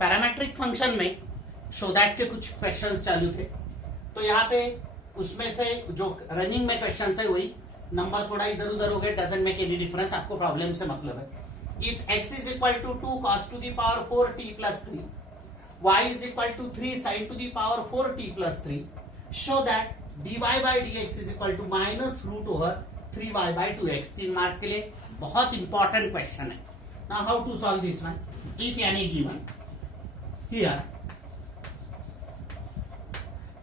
Parametric function में show that के कुछ क्वेश्चंस चालू थे, तो यहाँ पे उसमें से जो रनिंग में क्वेश्चंस है वही नंबर थोड़ा इधर उधर हो गए, डजंट मेक एनी डिफरेंस, आपको प्रॉब्लम से मतलब है। If x is equal to 2 cos to the power 4 t plus 3, y is equal to 3 sin to the power 4 t plus 3, show that dy by dx is equal to minus root over 3y by 2x। 3 mark के लिए बहुत important question है। Now how to solve this one? If यानी given here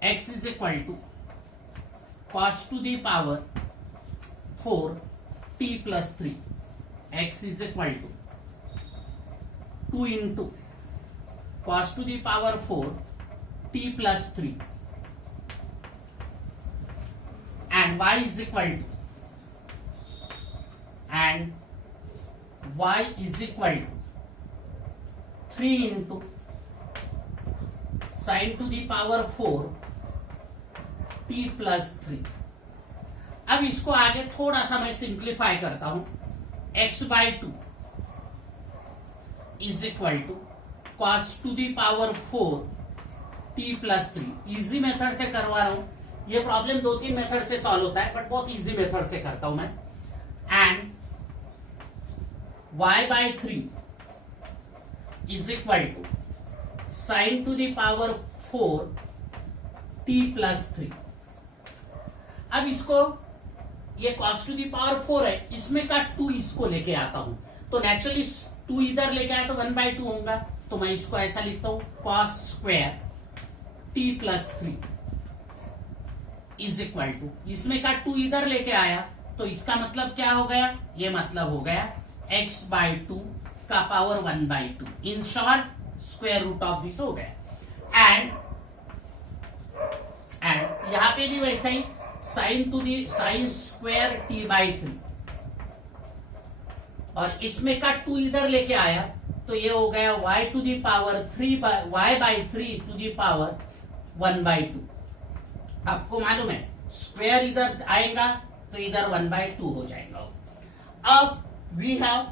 x is equal to cos to the power 4 t plus 3, x is equal to 2 into cos to the power 4 t plus 3 and y is equal to 3 into sin to the power 4 t plus 3। अब इसको आगे थोड़ा सा मैं simplify करता हूं। x by 2 is equal to cos to the power 4 t plus 3। Easy method से करवा रहा हूं, ये प्रॉब्लम 2-3 मेथड से सॉल्व होता है, बट बहुत इजी मेथड से करता हूं मैं। And y by 3 is equal to sine to the power 4 t plus 3। अब इसको ये cos टू दी पावर 4 है, इसमें का 2 इसको लेके आता हूं, तो नेचुरली 2 इधर लेके आया तो 1/2 होगा, तो मैं इसको ऐसा लिखता हूं cos square t plus 3 is equal to, इसमें का 2 इधर लेके आया तो इसका मतलब क्या हो गया? ये मतलब हो गया x बाई 2 का power 1/2। In short square root of this हो गया। एंड यहां पे भी वैसा ही साइन स्क्वायर t बाई 3, और इसमें का 2 इधर लेके आया तो ये हो गया y to the power 3 y by 3 to the power 1/2। आपको मालूम है स्क्वायर इधर आएगा तो इधर 1/2 हो जाएगा। अब वी हैव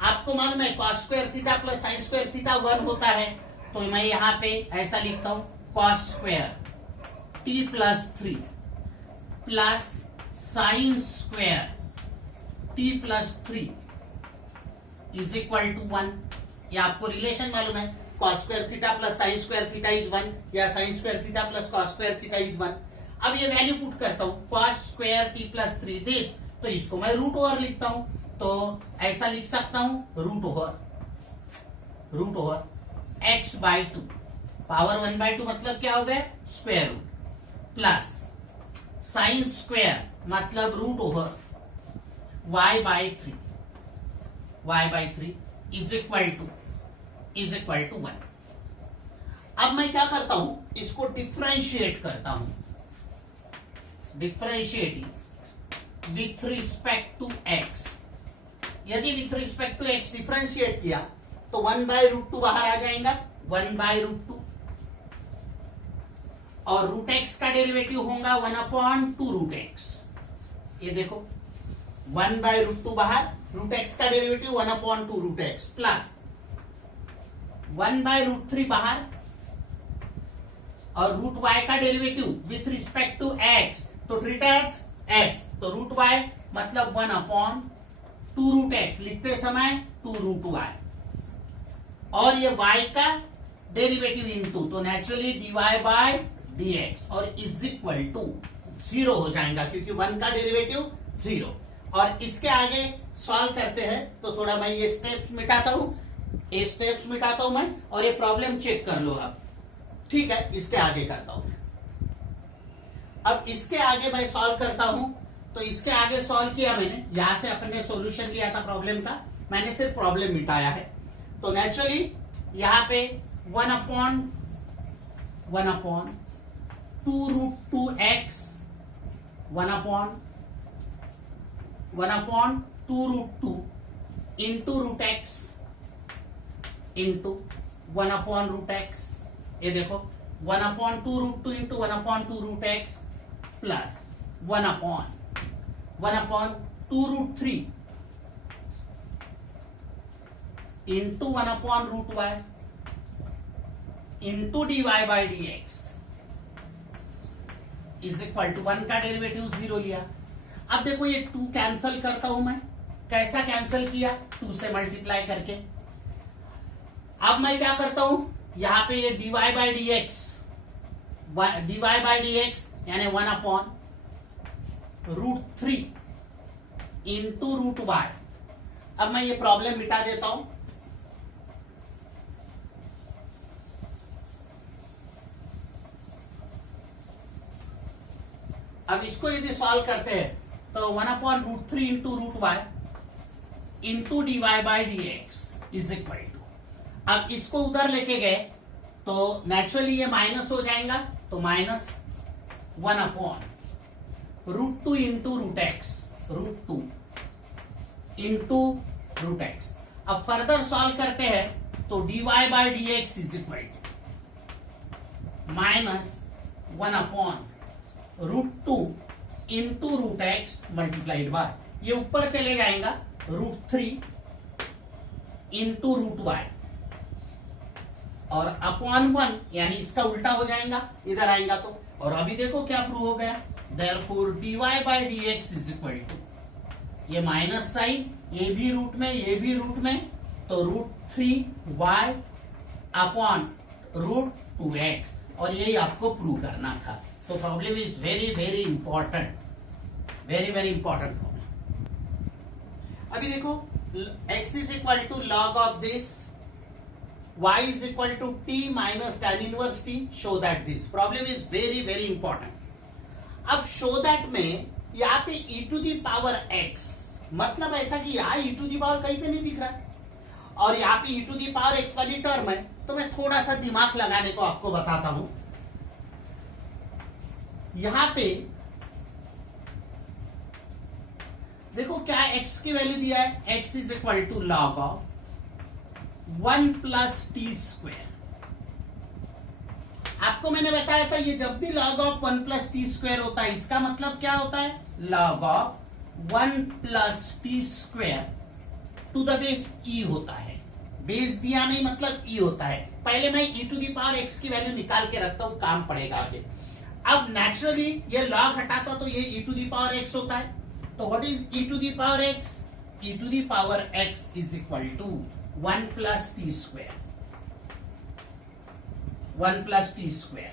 आपको मालूम है cos square theta plus sine square theta 1 होता है, तो मैं यहां पे ऐसा लिखता हूं cos square t plus 3 plus sine square t plus 3 is equal to 1। ये आपको रिलेशन मालूम है, cos square theta plus sine square theta is 1 या sine square theta plus cos square theta is 1। अब ये वैल्यू पुट करता हूं cos square t plus 3 this, तो इसको मैं रूट ओवर लिखता हूं, तो ऐसा लिख सकता हूं root over x by 2 power 1/2 मतलब क्या हो गया? Square root plus sine square मतलब root over y by 3 is equal to 1। अब मैं क्या करता हूं, इसको डिफरेंशिएट करता हूं, differentiating with respect to x। यदि with respect to x differentiate किया तो 1/√2 बाहर आ जाएगा, 1/√2, और रूट एक्स का डेरिवेटिव होगा 1/2 रूट एक्स। ये देखो 1/√2 बाहर, रूट एक्स का डेरिवेटिव 1/2 रूट एक्स प्लस 1/√3 बाहर, और रूट वाई का derivative with respect to x, तो ट्रीट एक्स, तो रूट वाई मतलब 1/2 रूट एक्स, लिखते समय 2 रूट वाई, और ये y का डेरिवेटिव इनटू, तो नेचुरली dy बाय dx, और इज इक्वल टू 0 हो जाएगा क्योंकि 1 का डेरिवेटिव 0। और इसके आगे सॉल्व करते हैं तो थोड़ा मैं ये स्टेप्स मिटाता हूं मैं, और ये प्रॉब्लम चेक कर लो आप, ठीक है? इसके आगे करता हूं। अब इसके आगे मैं सॉल्व करता हूं, तो इसके आगे सॉल्व किया मैंने, यहां से अपने सॉल्यूशन लिया था प्रॉब्लम का, मैंने सिर्फ प्रॉब्लम मिटाया है। तो नेचुरली यहां पे 1/2 root 2x 1/2 root 2 into root x into 1 root x. ये देखो 1/2 root 2 into 1/2 root x plus 1/2 root 3 into 1/√y into dy/dx is equal to 1 का डेरिवेटिव 0 लिया। अब देखो ये 2 कैंसल करता हूं मैं। कैसा कैंसल किया? 2 से मल्टीप्लाई करके। अब मैं क्या करता हूं, यहां पे ये dy/dx यानी 1/√3 इंटू √y। अब मैं ये प्रॉब्लम मिटा देता हूं। अब इसको यदि सॉल्व करते हैं तो 1/√3 into √y into dy/dx is equal to, अब इसको उधर लेके गए तो नेचुरली ये माइनस हो जाएगा, तो माइनस 1/√2 इंटू √2 इंटू √x। अब फर्दर सॉल्व करते हैं तो dy/dx is equal to minus 1/√2 into √x multiplied by, ये ऊपर चले जाएगा √3 इंटू √y और अपॉन 1 यानी इसका उल्टा हो जाएगा इधर आएगा तो। और अभी देखो क्या प्रूव हो गया, therefore dy/dx is equal to, ये माइनस साइन, ये भी रूट में ये भी रूट में, तो √3y अपॉन √2x, और यही आपको प्रूव करना था। तो problem is very very important, very very important problem. अभी देखो x is equal to log of this, y is equal to t minus tan inverse t, show that this. Problem is very very important. अब show that में यहाँ पे e to the power x, मतलब ऐसा कि यहाँ e to the power कहीं पे नहीं दिख रहा है और यहाँ पे e to the power x वाली टर्म है। तो मैं थोड़ा सा दिमाग लगाने को आपको बताता हूं। यहां पे देखो क्या x की वैल्यू दिया है, x is equal to log of 1 plus T square. आपको मैंने बताया था ये जब भी log of 1 plus T square होता है, इसका मतलब क्या होता है, log of 1 plus T square to the base e होता है। बेस दिया नहीं मतलब e होता है। पहले मैं e to the power x की वैल्यू निकाल के रखता हूं, काम पड़ेगा आगे। अब नेचुरली ये log हटाता तो ये e to the power x होता है। तो what is e to the power x? e to the power x is equal to 1 plus T square, 1 plus T square.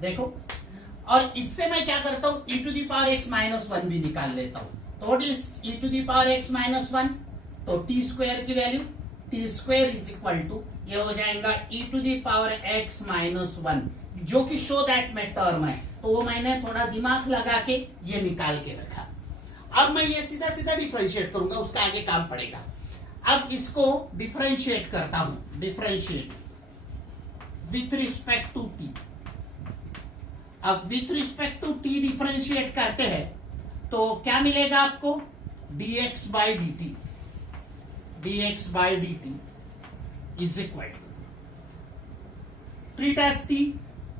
देखो, और इससे मैं क्या करता हूं, e to the power x minus 1 भी निकाल लेता हूं। तो what is e to the power x minus 1? तो टी स्क्वायर की value, t square is equal to, ये हो जाएगा e to the power x minus 1, जो कि शो दैट में टर्म है। तो वो मैंने थोड़ा दिमाग लगा के ये निकाल के रखा। अब मैं ये सीधा सीधा डिफरेंशिएट करूंगा, उसका आगे काम पड़ेगा। अब इसको डिफरेंशिएट करता हूं, differentiate with respect to t. अब with respect to t differentiate करते हैं तो क्या मिलेगा आपको, dx by dt is equal to, treat as t,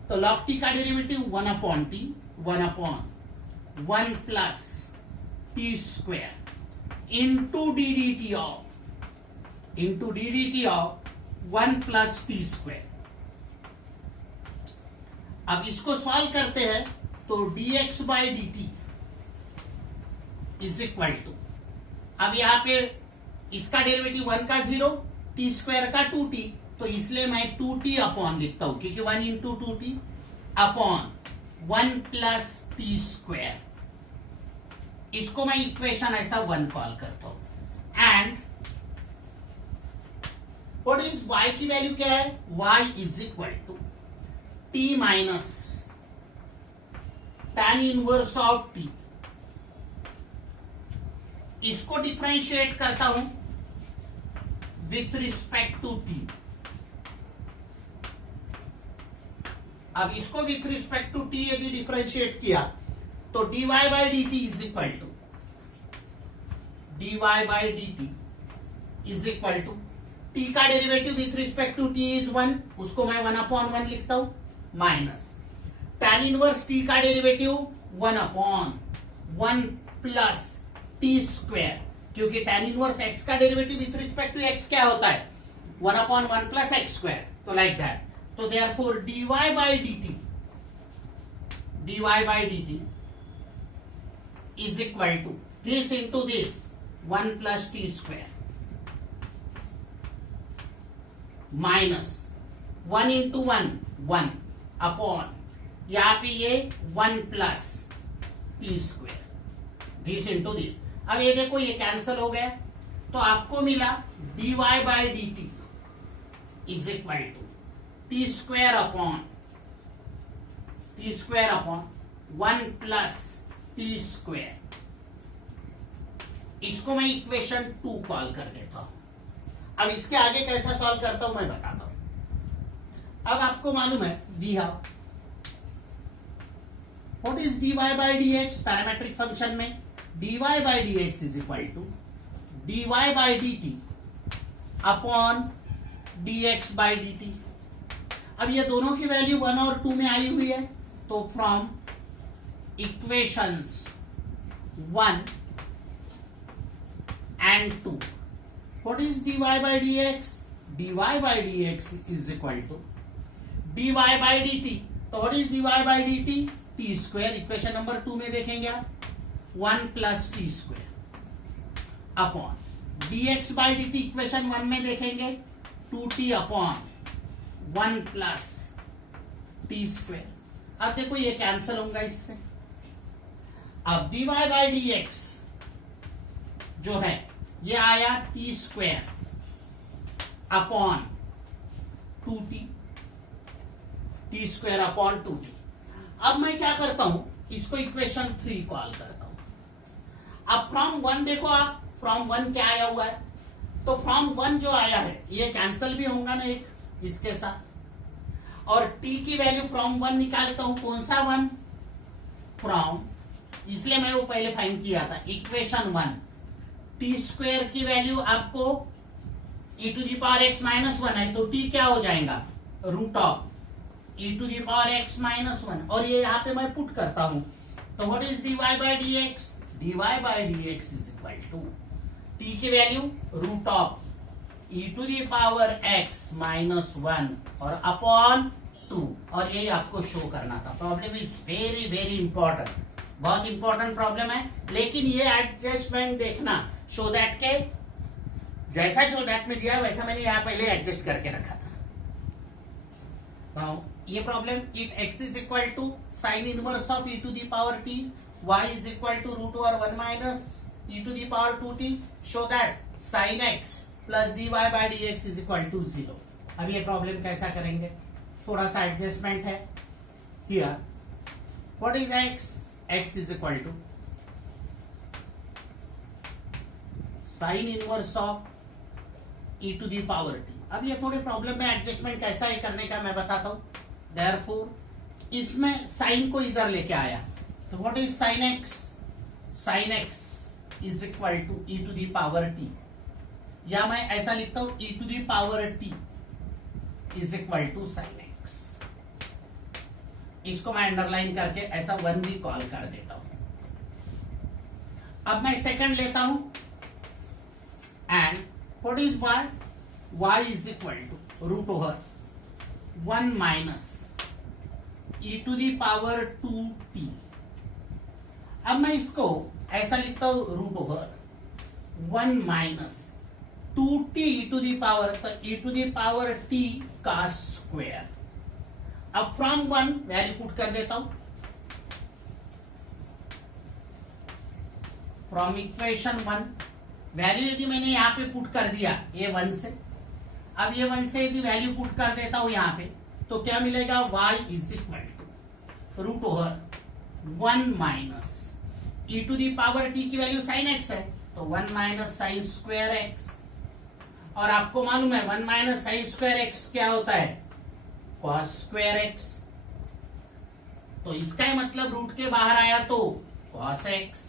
तो log t का derivative 1 upon t, 1 upon 1 plus T square into d d of 1 plus T square. अब इसको सॉल्व करते हैं तो dx by dt is equal to, अब यहां पे इसका डेरिवेटिव 1 का 0, टी स्क्वायर का 2t, तो इसलिए मैं 2t अपॉन लिखता हूं, क्योंकि 1 into 2t upon 1 plus T square. इसको मैं इक्वेशन ऐसा 1 कॉल करता हूं। एंड व्हाट इज y की वैल्यू क्या है, y is equal to t minus tan inverse of t। इसको डिफरेंशिएट करता हूं विथ रिस्पेक्ट टू t। अब इसको विथ रिस्पेक्ट टू t यदि डिफरेंशिएट किया तो dy by dt is equal to, dy by dt is equal to, t का derivative with respect to t is 1, उसको मैं 1 अपॉन 1 लिखता हूं, माइनस tan इनवर्स t का derivative 1 upon 1 plus T square क्योंकि tan इनवर्स x का derivative with respect to x क्या होता है 1/1 प्लस एक्स स्क्वायर, तो लाइक दैट. तो therefore dy by dt is equal to this into this 1 plus t square minus 1 into 1 1 upon यहां पे ये 1 plus T square this into this. अब ये देखो ये कैंसिल हो गया, तो आपको मिला dy by D T is equal to T square upon 1 plus T square. इसको मैं इक्वेशन 2 कॉल कर देता हूं. अब इसके आगे कैसा सॉल्व करता हूं मैं बताता हूं. अब आपको मालूम है we have what is dy by dx parametric function में dy by dx is equal to dy by dt upon dx by dt. अब ये दोनों की वैल्यू 1 और 2 में आई हुई है, तो from equations 1 and 2 what is dy by dx? dy by dx is equal to dy by dt. तो what is dy by dt? t square. Equation number 2 में देखेंगे आप 1 plus T square upon dx by dt. Equation 1 में देखेंगे 2t upon 1 plus T square. अब देखो ये cancel होगा इससे. अब dy by dx जो है ये आया T square upon 2t, T square upon 2t. अब मैं क्या करता हूं, इसको इक्वेशन 3 कॉल करता हूं. अब फ्रॉम 1 देखो आप, फ्रॉम 1 क्या आया हुआ है, तो फ्रॉम 1 जो आया है ये कैंसिल भी होगा ना एक इसके साथ, और t की वैल्यू फ्रॉम 1 निकालता हूं. कौन सा 1? फ्रॉम, इसलिए मैं वो पहले फाइंड किया था इक्वेशन 1. टी स्क्वायर की वैल्यू आपको e to the power x minus 1 है, तो t क्या हो जाएगा root of e to the power x minus 1, और ये यहाँ पे मैं पुट करता हूं. तो what is dy by dx? dy by dx is equal to t की value root of e to the power x minus 1 और अपॉन 2, और ये आपको शो करना था. Problem is very very important, बहुत इंपॉर्टेंट प्रॉब्लम है. लेकिन ये एडजस्टमेंट देखना, शो दैट के जैसा शो दैट में दिया वैसा मैंने यहां पहले एडजस्ट करके रखा था. नाउ ये problem, if x is equal to sine inverse of e to the power t, y is equal to root over 1 minus e to the power 2t, show that sine x plus dy by dx is equal to 0. अब ये problem कैसा करेंगे, थोड़ा सा adjustment है. Here what is x? x is equal to sine inverse of e to the power t. अब ये थोड़े प्रॉब्लम में एडजस्टमेंट कैसा है करने का मैं बताता हूं. देयरफॉर इसमें साइन को इधर लेके आया, तो what is sine x? Sine x is equal to e to the power t, या मैं ऐसा लिखता हूं e to the power t is equal to sine x. इसको मैं अंडरलाइन करके ऐसा 1 भी कॉल कर देता हूं. अब मैं सेकंड लेता हूं, and what is y? y is equal to root over 1 minus e to the power 2t. अब मैं इसको ऐसा लिखता हूं root over 1 minus 2t e to the power, तो e to the power t का स्क्वायर. अब फ्रॉम 1 वैल्यू पुट कर देता हूं. फ्रॉम इक्वेशन 1 वैल्यू यदि मैंने यहां पे पुट कर दिया ये 1 से, अब ये 1 से यदि वैल्यू पुट कर देता हूं यहां पे, तो क्या मिलेगा y is equal to root over 1 minus e to the power t की वैल्यू साइन x है, तो 1 माइनस साइन स्क्वायर x. और आपको मालूम है 1 माइनस साइन स्क्वायर x क्या होता है कॉस स्क्वायर x. तो इसका ही मतलब रूट के बाहर आया तो कॉस x.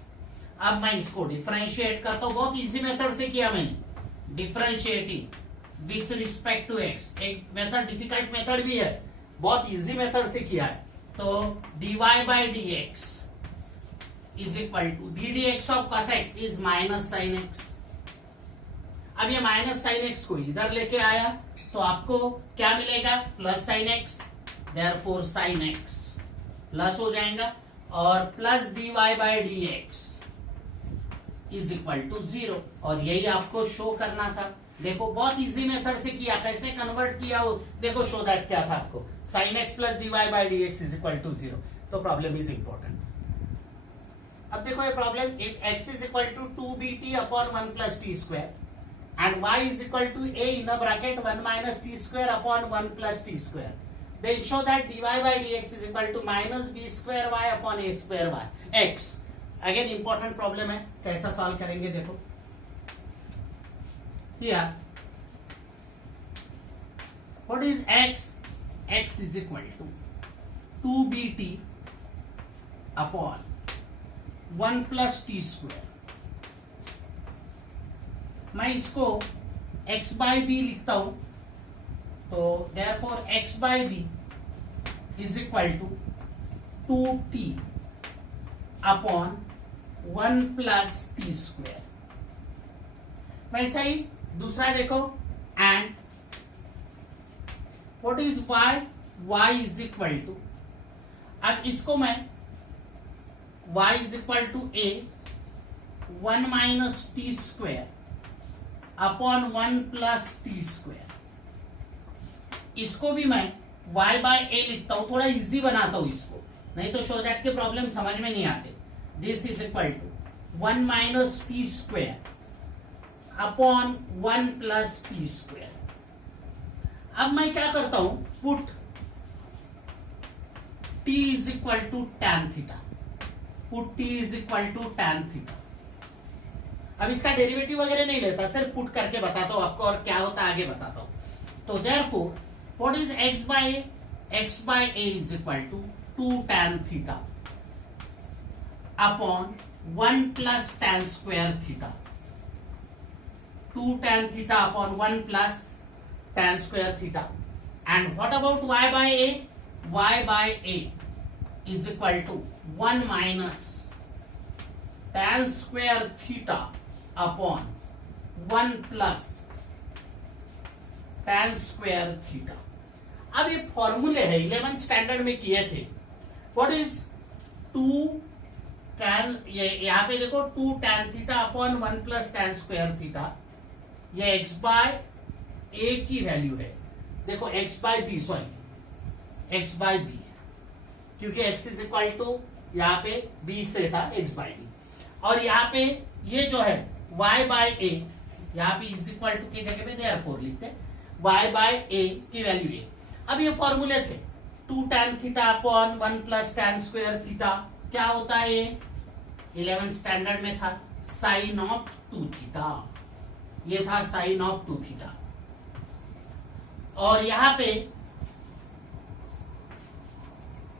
अब मैं इसको डिफरेंशिएट करता हूं, बहुत इजी मेथड से किया मैंने, differentiating with respect to x. एक मेथड डिफिकल्ट मेथड भी है, बहुत इजी मेथड से किया है. तो dy by dx is equal to D D X of cos X is minus sine X. अब ये माइनस साइन एक्स को इधर लेके आया तो आपको क्या मिलेगा, plus sine X, therefore sine X plus हो जाएगा और plus dy by dx is equal to 0। और यही आपको शो करना था। देखो बहुत इजी मेथड से किया, कैसे कन्वर्ट किया हो देखो, शो दैट क्या था आपको, sine X plus dy by dx is equal to 0। तो प्रॉब्लम इज इंपॉर्टेंट। अब देखो ये problem, if x is equal to 2bt upon 1 plus T square and y is equal to a in a bracket 1 minus t square upon 1 plus t square, then show that dy by dx is equal to minus b square y upon a square y x। Again important problem है, कैसा solve करेंगे देखो। here what is x, x is equal to 2bt upon 1 plus t square। मैं इसको x by B लिखता हूं, तो therefore x by B is equal to 2t upon 1 plus T square. वैसा ही दूसरा देखो, and what is y, y is equal to, अब इसको मैं y is equal to a 1 minus T square upon 1 plus T square, इसको भी मैं y बाय ए लिखता हूं, थोड़ा इजी बनाता हूं इसको, नहीं तो शो दैट के प्रॉब्लम समझ में नहीं आते। This is equal to 1 minus T square upon 1 plus T square. अब मैं क्या करता हूं, put t is equal to tan theta, put t is equal to tan theta. अब इसका डेरिवेटिव वगैरह नहीं लेता, सिर्फ पुट करके बताता हूं आपको, और क्या होता है आगे बताता हूं। तो therefore what is x by a, x by a is equal to 2 tan theta upon 1 plus tan square theta, 2 tan theta upon 1 plus tan square theta. And what about y by a, y by a is equal to 1 minus tan square theta upon 1 plus tan square theta. अब ये फॉर्मूले है 11th standard में किए थे। What is 2 tan, ये यहां पे देखो 2 tan theta upon 1 plus tan square theta, ये x बाय a की वैल्यू है। देखो x by b, sorry x by b, क्योंकि x इज इक्वल टू यहाँ पे b से था x बाय b, और यहाँ पे ये जो है y बाय a, यहाँ पे इज इक्वल टू की जगह पे देयरफॉर लिखते y बाय a की वैल्यू है। अब ये फॉर्मूले थे 2 tan theta upon 1 plus tan square theta, क्या होता है ये 11th स्टैंडर्ड में था साइन ऑफ 2 थीटा, ये था साइन ऑफ 2 थीटा। और यहां पे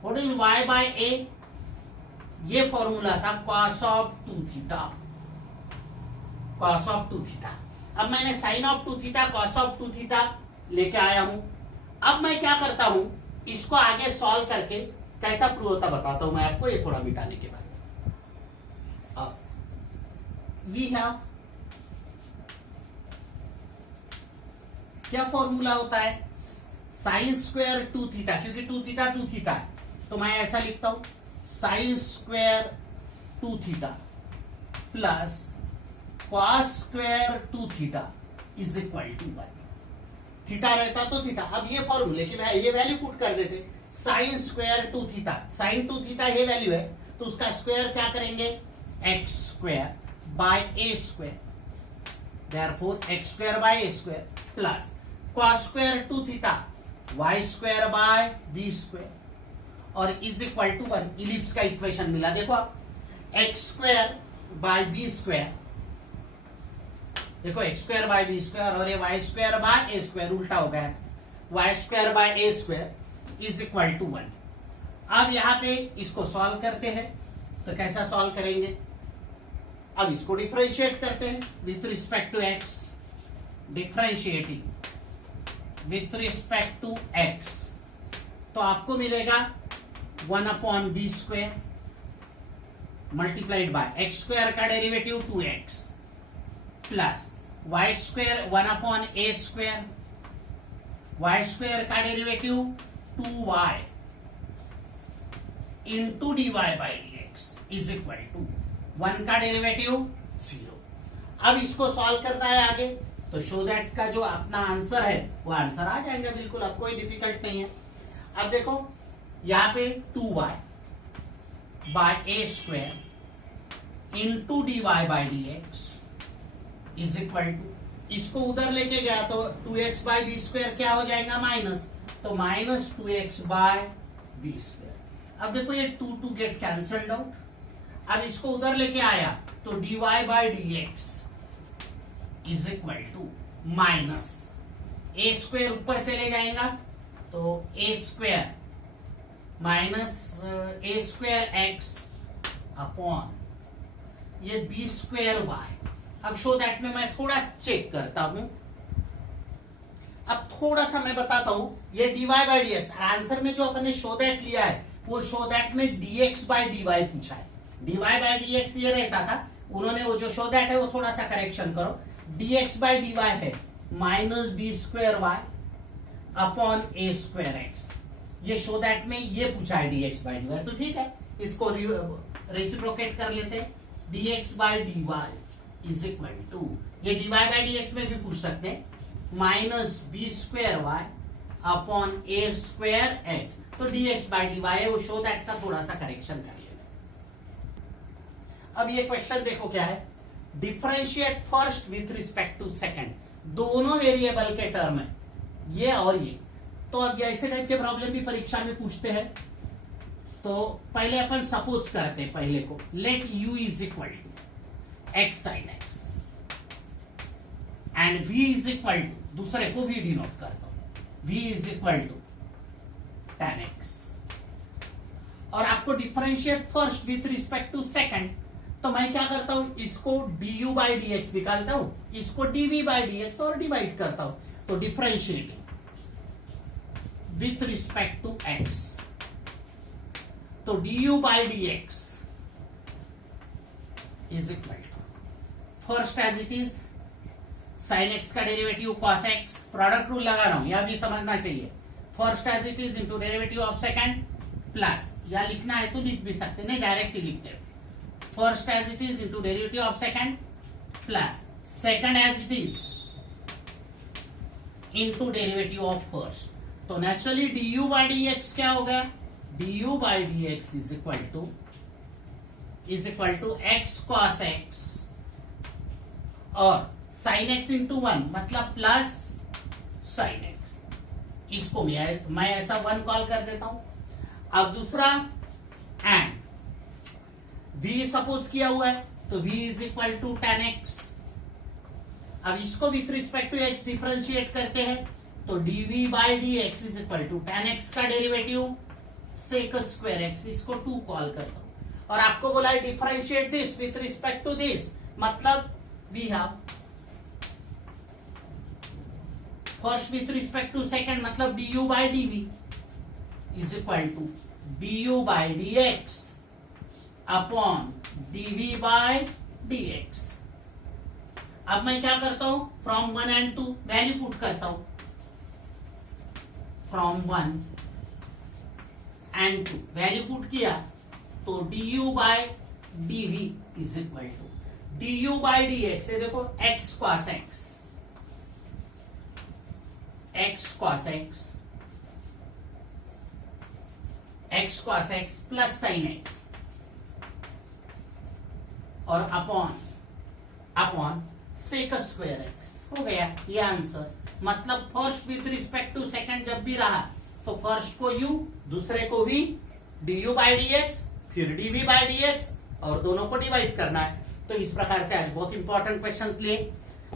what is y by a, ये फॉर्मूला था cos of 2 theta, cos of 2 theta. अब मैंने sine of 2 theta cos of 2 theta लेके आया हूं। अब मैं क्या करता हूं, इसको आगे सॉल्व करके कैसा प्रूव होता बताता हूं मैं आपको, ये थोड़ा मिटाने के बाद। अब वी हैव, क्या फॉर्मूला होता है, साइन स्क्वायर 2 थीटा, क्योंकि 2 थीटा है, तो मैं ऐसा लिखता हूं sine square 2 theta plus cos square 2 theta is equal to 1। Theta रहता तो थीटा, अब ये फॉर्मूले की ये वैल्यू पुट कर देते, sine square 2 theta, sine 2 theta ये वैल्यू है, तो उसका स्क्वायर क्या करेंगे, x square by A square, therefore x square by A square plus cos square 2 theta y square by b square, और इज इक्वल टू 1। इलिप्स का equation मिला, देखो आप x square by b square, देखो x square by b square, और ये y square by A square उल्टा हो गया है, Y square by A square is equal to 1। अब यहां पे इसको सॉल्व करते हैं, तो कैसा सॉल्व करेंगे, अब इसको डिफरेंशिएट करते हैं with respect to x, differentiating with respect to x, तो आपको मिलेगा 1 upon b square multiplied by x square का derivative 2x plus y square 1/a², y square का derivative 2y into dy/dx is equal to 1 का derivative 0। अब इसको solve करना है आगे, तो शो दैट का जो अपना आंसर है वो आंसर आ जाएगा बिल्कुल, अब कोई डिफिकल्ट नहीं है। अब देखो यहां पे 2y/a² into dy/dx is equal to, इसको उधर लेके गया तो 2x/b² क्या हो जाएगा माइनस, तो माइनस 2x/b²। अब देखो ये 2 गेट कैंसल्ड आउट। अब इसको उधर लेके आया तो dy/dx is equal to minus a² ऊपर चले जाएगा तो a² माइनस a²x अपॉन ये b²y। अब शो दैट में मैं थोड़ा चेक करता हूं, अब थोड़ा सा मैं बताता हूं। ये dy/dx आंसर में जो अपने शो दैट लिया है वो शो दैट में dx/dy पूछा है। dy/dx ये रहता था, उन्होंने वो जो शो दैट है वो थोड़ा सा करेक्शन करो, dx/dy है माइनस b²y अपॉन a²x। ये शो दैट में ये पूछा है dx/dy, तो ठीक है इसको रेसिप्रोकेट कर लेते हैं। dx/dy इज इक्वल टू, ये dy/dx में भी पूछ सकते हैं, माइनस b²y अपॉन a²x। तो dx/dy है, वो शो दैट का थोड़ा सा करेक्शन कर लेना। अब ये क्वेश्चन देखो क्या है, differentiate first with respect to second, दोनों वेरिएबल के टर्म है ये और ये। तो अब ऐसे टाइप के प्रॉब्लम भी परीक्षा में पूछते हैं। तो पहले अपन सपोज करते हैं पहले को, let u is equal to x sin x and v is equal to, दूसरे को v डिनोट करता हूं, v is equal to tan x। और आपको differentiate first with respect to second, तो मैं क्या करता हूं, इसको du/dx निकालता हूं, इसको dv/dx और डिवाइड करता हूं। तो differentiating with respect to x, तो du/dx is equal to, first as it is sin x का derivative cos x, product rule लगा रहा हूं, यह भी समझना चाहिए। First as it is into derivative of second plus, या लिखना है तो लिख भी सकते, नहीं डायरेक्ट ही लिखते, first as it is into derivative of second plus second as it is into derivative of first. तो नेचुरली du/dx क्या हो गया, du/dx is equal to x cos x और sin x इंटू 1 मतलब प्लस sin x। इसको मैं ऐसा 1 call कर देता हूं। अब दूसरा एंड v सपोज किया हुआ है तो v is equal to tan x। अब इसको with respect to x differentiate करते हैं तो dv/dx is equal to tan x का डेरिवेटिव sec²x, इसको 2 कॉल करता हूं। और आपको बोला है differentiate this with respect to this, मतलब we have first with respect to second, मतलब du/dv is equal to du/dx upon dv/dx। अब मैं क्या करता हूं, फ्रॉम 1 and 2 वैल्यू पुट करता हूं, फ्रॉम 1 and 2 वैल्यू पुट किया तो du/dv is equal to du/dx, ये देखो x cos x, x cos x, x cos x plus sin x और अपॉन sec²x हो गया ये आंसर। मतलब first with respect to second जब भी रहा तो फर्स्ट को u, दूसरे को v, du/dx फिर dv/dx और दोनों को डिवाइड करना है। तो इस प्रकार से आज बहुत इंपॉर्टेंट क्वेश्चंस लिए,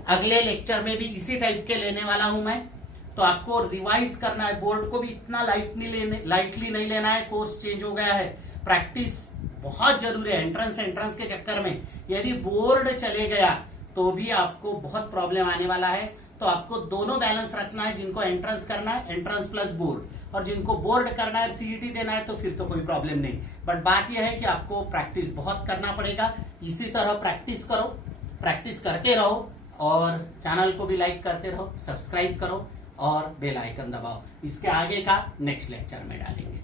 अगले लेक्चर में भी इसी टाइप के लेने वाला हूं मैं। तो आपको रिवाइज करना है, बोर्ड को भी इतना लाइटली नहीं लेना है, कोर्स चेंज हो गया है, प्रैक्टिस बहुत जरूरी है। एंट्रेंस के चक्कर में यदि बोर्ड चले गया तो भी आपको बहुत प्रॉब्लम आने वाला है। तो आपको दोनों बैलेंस रखना है, जिनको एंट्रेंस करना है एंट्रेंस प्लस बोर्ड, और जिनको बोर्ड करना है सीईटी देना है तो फिर तो कोई प्रॉब्लम नहीं। बट बात यह है कि आपको प्रैक्टिस बहुत करना पड़ेगा। इसी तरह प्रैक्टिस करो, प्रैक्टिस करते रहो और चैनल को भी लाइक करते रहो, सब्सक्राइब करो और बेल आइकन दबाओ। इसके आगे का नेक्स्ट लेक्चर में डालेंगे।